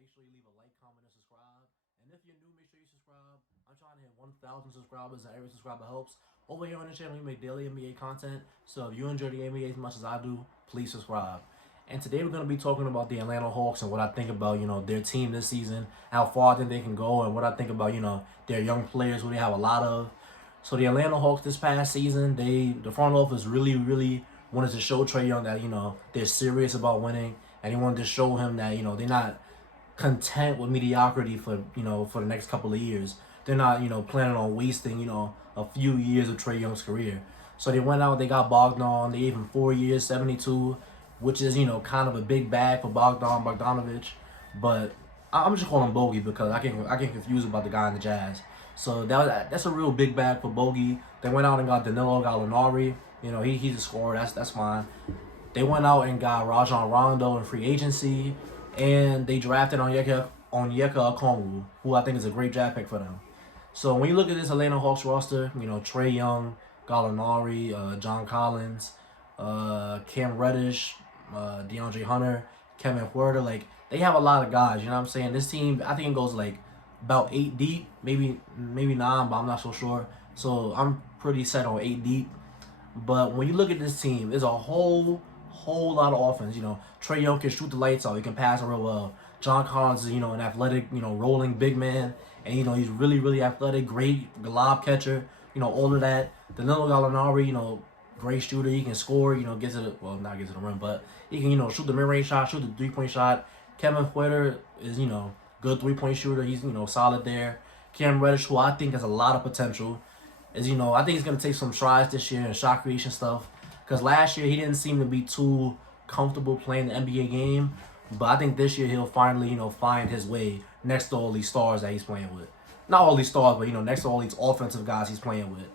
Make sure you leave a like, comment, and subscribe. And if you're new, make sure you subscribe. I'm trying to hit 1,000 subscribers, and every subscriber helps. Over here on the channel, we make daily NBA content. So if you enjoy the NBA as much as I do, please subscribe. And today we're going to be talking about the Atlanta Hawks and what I think about, their team this season, how far I think they can go, and what I think about, their young players who they have a lot of. So the Atlanta Hawks this past season, the front office really wanted to show Trae Young that, they're serious about winning, and they wanted to show him that, they're not content with mediocrity for the next couple of years. They're not, planning on wasting, a few years of Trae Young's career. So they went out, they got Bogdan, they gave him 4 years, 72, which is, kind of a big bag for Bogdanovich. But I'm just calling him Bogey because I get confused about the guy in the Jazz. So that's a real big bag for Bogey. They went out and got Danilo Gallinari. He's a scorer. That's fine. They went out and got Rajon Rondo in free agency, and they drafted Onyeka Okongwu, who I think is a great draft pick for them. So when you look at this Atlanta Hawks roster, Trae Young, Gallinari, John Collins, Cam Reddish, DeAndre Hunter, Kevin Huerter, like they have a lot of guys. You know what I'm saying? This team, I think it goes like about 8 deep, maybe 9, but I'm not so sure. So I'm pretty set on 8 deep. But when you look at this team, there's a whole lot of offense. Trae Young can shoot the lights out. He can pass it real well. John Collins is, an athletic, rolling big man. And, he's really athletic, great lob catcher, all of that. Danilo Gallinari, great shooter. He can score, not get to the rim, but he can, shoot the mid-range shot, shoot the three-point shot. Kevin Huerter is, good three-point shooter. He's, solid there. Cam Reddish, who I think has a lot of potential, is, I think he's going to take some strides this year in shot creation stuff. Because last year, he didn't seem to be too comfortable playing the NBA game. But I think this year, he'll finally, find his way next to all these stars that he's playing with. Not all these stars, but, next to all these offensive guys he's playing with.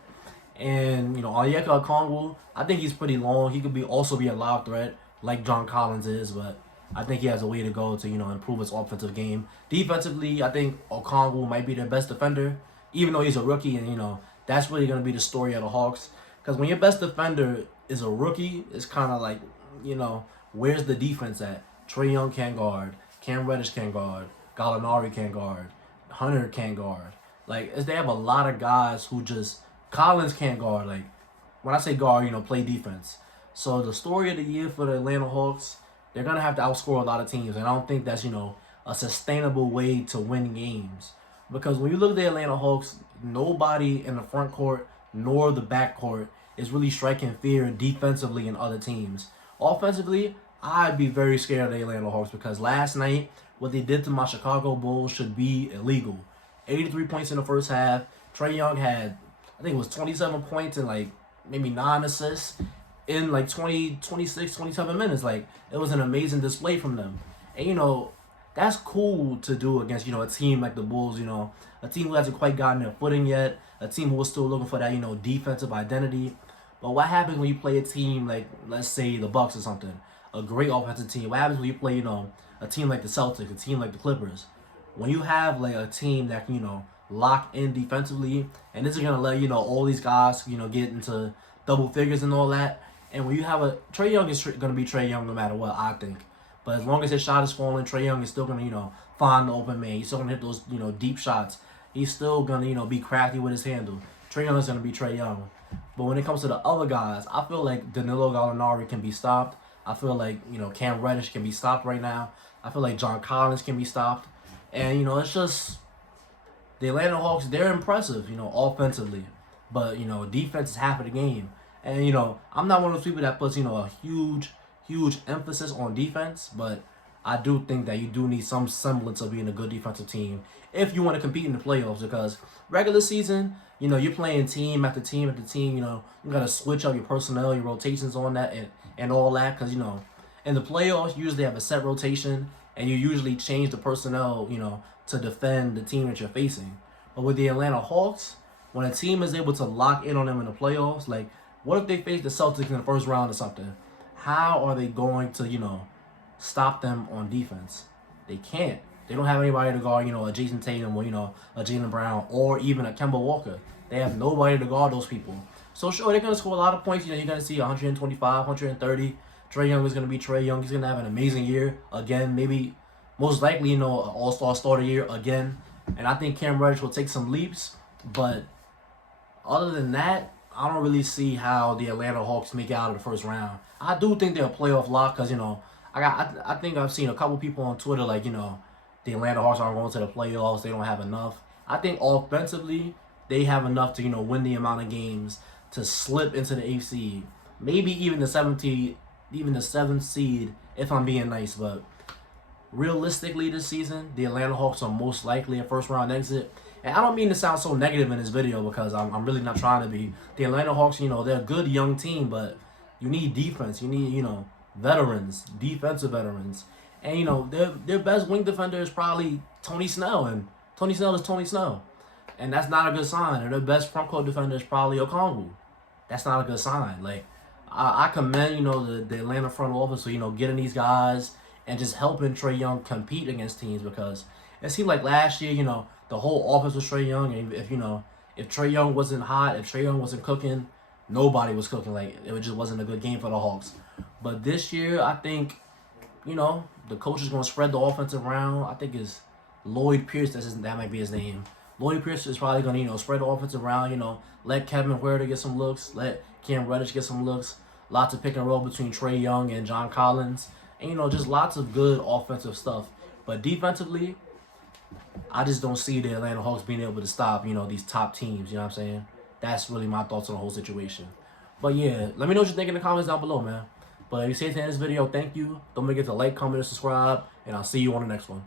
And, Onyeka Okongwu, I think he's pretty long. He could also be a lob threat like John Collins is, but I think he has a way to go to, improve his offensive game. Defensively, I think Okongwu might be their best defender, even though he's a rookie, and, that's really going to be the story of the Hawks. Because when your best defender is a rookie, it's kind of like, where's the defense at? Trae Young can't guard. Cam Reddish can't guard. Gallinari can't guard. Hunter can't guard. Like, they have a lot of guys who just... Collins can't guard. Like, when I say guard, play defense. So the story of the year for the Atlanta Hawks, they're going to have to outscore a lot of teams. And I don't think that's, a sustainable way to win games. Because when you look at the Atlanta Hawks, nobody in the front court nor the back court is really striking fear defensively in other teams. Offensively, I'd be very scared of the Atlanta Hawks because last night, what they did to my Chicago Bulls should be illegal. 83 points in the first half. Trae Young had, I think it was 27 points and like maybe 9 assists in like 26, 27 minutes. Like, it was an amazing display from them. And, that's cool to do against, a team like the Bulls, a team who hasn't quite gotten their footing yet, a team who is still looking for that, defensive identity. But what happens when you play a team like, let's say, the Bucks or something, a great offensive team? What happens when you play, a team like the Celtics, a team like the Clippers? When you have, like, a team that can, lock in defensively, and this is going to let, all these guys, get into double figures and all that. And when you have Trae Young is going to be Trae Young no matter what, I think. But as long as his shot is falling, Trae Young is still going to, find the open man. He's still going to hit those, deep shots. He's still going to, be crafty with his handle. Trae Young is going to be Trae Young. But when it comes to the other guys, I feel like Danilo Gallinari can be stopped. I feel like, Cam Reddish can be stopped right now. I feel like John Collins can be stopped. And, it's just the Atlanta Hawks, they're impressive, offensively. But, defense is half of the game. And, I'm not one of those people that puts, a huge emphasis on defense, but I do think that you do need some semblance of being a good defensive team if you want to compete in the playoffs, because regular season, you're playing team after team after team, you got to switch up your personnel, your rotations on that and all that, because, in the playoffs, you usually have a set rotation, and you usually change the personnel, to defend the team that you're facing. But with the Atlanta Hawks, when a team is able to lock in on them in the playoffs, like, what if they face the Celtics in the first round or something? How are they going to, stop them on defense? They can't. They don't have anybody to guard, a Jason Tatum or, a Jaylen Brown or even a Kemba Walker. They have nobody to guard those people. So, sure, they're going to score a lot of points. You're going to see 125, 130. Trae Young is going to be Trae Young. He's going to have an amazing year. Again, maybe most likely, an all-star starter year again. And I think Cam Reddish will take some leaps. But other than that, I don't really see how the Atlanta Hawks make it out of the first round. I do think they're a playoff lock because, I think I've seen a couple people on Twitter like, the Atlanta Hawks aren't going to the playoffs. They don't have enough. I think offensively, they have enough to, win the amount of games to slip into the 8th seed. Maybe even the 7th seed if I'm being nice. But realistically this season, the Atlanta Hawks are most likely a first round exit. And I don't mean to sound so negative in this video because I'm really not trying to be. The Atlanta Hawks, they're a good young team, but you need defense. You need, veterans, defensive veterans. And, their best wing defender is probably Tony Snell. And Tony Snell is Tony Snell. And that's not a good sign. And their best front court defender is probably Okongwu. That's not a good sign. Like, I commend, the Atlanta front office for, getting these guys and just helping Trae Young compete against teams because it seemed like last year, the whole offense was Trae Young. And if Trae Young wasn't hot, if Trae Young wasn't cooking, nobody was cooking. Like, it just wasn't a good game for the Hawks. But this year, I think, the coach is going to spread the offense around. I think it's Lloyd Pierce. That might be his name. Lloyd Pierce is probably going to, spread the offense around, let Kevin Huerter get some looks, let Cam Reddish get some looks. Lots of pick and roll between Trae Young and John Collins. And, just lots of good offensive stuff. But defensively, I just don't see the Atlanta Hawks being able to stop, these top teams. You know what I'm saying? That's really my thoughts on the whole situation. But, yeah, let me know what you think in the comments down below, man. But if you see anything in this video, thank you. Don't forget to like, comment, and subscribe. And I'll see you on the next one.